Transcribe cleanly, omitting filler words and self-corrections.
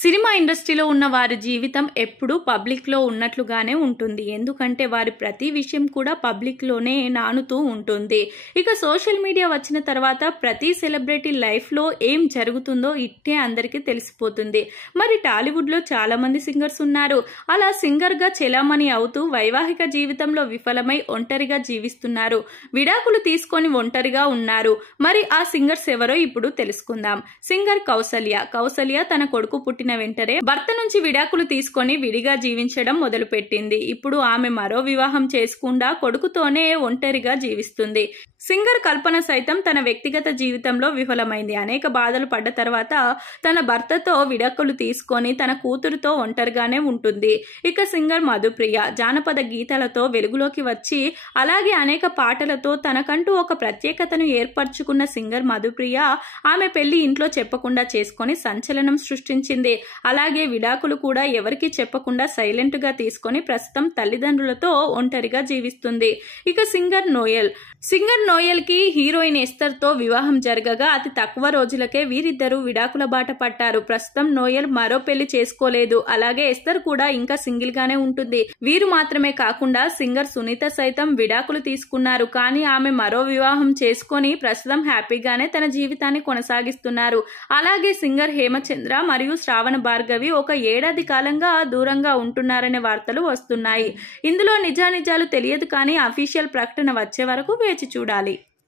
Cinema ఇండస్ట్రీలో ఉన్న వారి జీవితం ఎప్పుడూ పబ్లిక్లో ఉన్నట్లుగానే ఉంటుంది. ఎందుకంటే వారి ప్రతి విషయం కూడా పబ్లిక్లోనే నానుతూ ఉంటుంది. ఇక సోషల్ మీడియా వచ్చిన తర్వాత ప్రతి సెలబ్రిటీ లైఫ్లో ఏం జరుగుతుందో ఇట్టే అందరికీ తెలిసిపోతుంది. మరి టాలీవుడ్లో చాలామంది సింగర్స్ ఉన్నారు. అలా సింగర్గా చెలామణి అవుతూ వైవాహిక జీవితంలో విఫలమై ఒంటరిగా జీవిస్తున్నారు. విడాకులు తీసుకొని ఒంటరిగా ఉన్నారు. మరి ఆ సింగర్స్ ఎవరో ఇప్పుడు తెలుసుకుందాం. సింగర్ కౌసల్య తన కొడుకు పుట్టిన వెంటనే భర్త నుంచి విడాకులు తీసుకొని విడిగా జీవించడం మొదలుపెట్టింది. ఇప్పుడు ఆమె మరో వివాహం చేసుకుండా కొడుకుతోనే ఒంటరిగా జీవిస్తుంది. సింగర్ కల్పన సైతం తన వ్యక్తిగత జీవితంలో విఫలమైంది. అనేక బాధలు పడ్డ తర్వాత తన భర్తతో విడాకులు తీసుకొని తన కూతురుతో ఒంటరిగానే ఉంటుంది. ఇక సింగర్ మధుప్రియ జానపద గీతాలతో వెలుగులోకి వచ్చి అలాగే అనేక పాటలతో తనకంటూ ఒక ప్రత్యేకతను ఏర్పరచుకున్న సింగర్ మధుప్రియ ఆమె పెళ్లి ఇంట్లో చెప్పకుండా చేసుకొని సంచలనం సృష్టించింది. అలాగే విడాకులు కూడా ఎవరికి చెప్పకుండా సైలెంట్ గా తీసుకొని ప్రస్తుతం తల్లిదండ్రులతో ఒంటరిగా జీవిస్తుంది. ఇక సింగర్ నోయల్ కి హీరోయిన్ ఎస్తర్ తో వివాహం జరగగా అతి తక్కువ రోజులకే వీరిద్దరూ విడాకుల బాట పట్టారు. ప్రస్తుతం నోయల్ మరో పెళ్లి చేసుకోలేదు. అలాగే ఎస్తర్ కూడా ఇంకా సింగిల్ గానే ఉంటుంది. వీరు మాత్రమే కాకుండా సింగర్ సునీత సైతం విడాకులు తీసుకున్నారు. కానీ ఆమె మరో వివాహం చేసుకొని ప్రస్తుతం హ్యాపీగానే తన జీవితాన్ని కొనసాగిస్తున్నారు. అలాగే సింగర్ హేమచంద్ర మరియు శ్రావణ భార్గవి ఒక ఏడాది కాలంగా దూరంగా ఉంటున్నారనే వార్తలు వస్తున్నాయి. ఇందులో నిజానిజాలు తెలియదు కానీ అఫీషియల్ ప్రకటన వచ్చే వరకు వేచి చూడాలి.